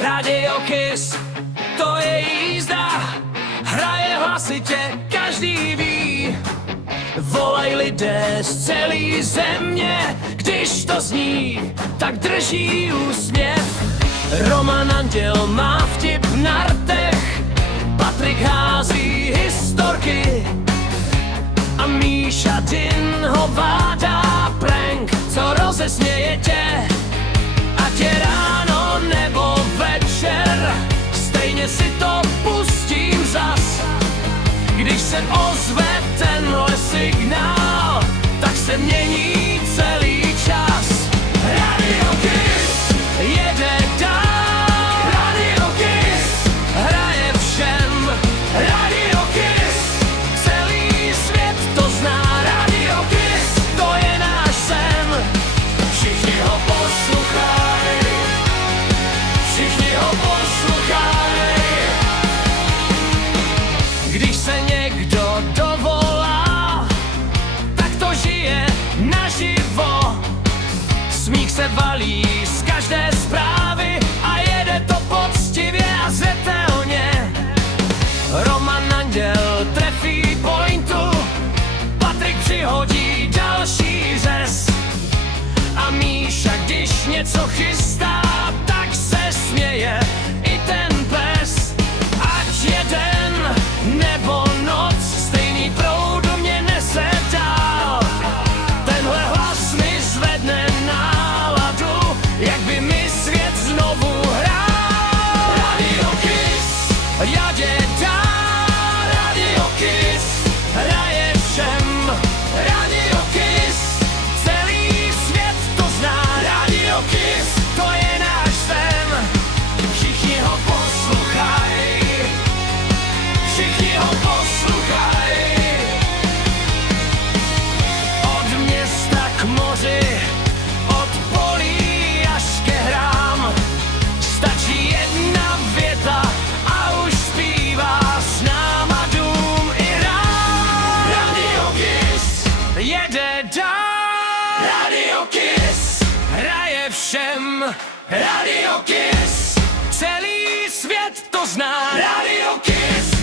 Radio Kiss, to je jízda, hraje hlasitě, každý ví. Volaj lidé z celé země, když to zní, tak drží úsměv. Roman Anděl má vtip na rtech, Patrik hází historky a Míša Din ho vádá prank, co rozesměje tě, ať je ráno nebo večer, stejně si to pustím zas. Když se ozve tenhle signál, tak se mění celý čas. Radio Kiss jede dál, Radio Kiss hraje všem, Radio Kiss celý svět to zná, Radio Kiss to je náš sen. Všichni ho poslouchají, všichni ho poslouchají. Když se někdo dovolá, tak to žije naživo. Smích se valí z každé zprávy a jede to poctivě a zřetelně. Roman Anděl trefí pointu, Patrik přihodí další řez a Míša, když něco chystá, tak se směje i ten pes. Ať je den nebo noc, stejný proud mě nese dál. Tenhle hlas mi zvedne náladu, jak by mi svět znovu hrál. Radio Kiss jede dál, Radio Kiss hraje všem, Radio Kiss celý svět to zná, Radio Kiss to je náš sen. Všichni ho poslouchají, všichni ho poslouchají. Od města k moři, od polí až ke hrám, stačí jedna věta a už zpívá s náma dům i rám. Radio Kiss jede dál, Radio Kiss hraje všem, Radio Kiss celý svět to zná, Radio Kiss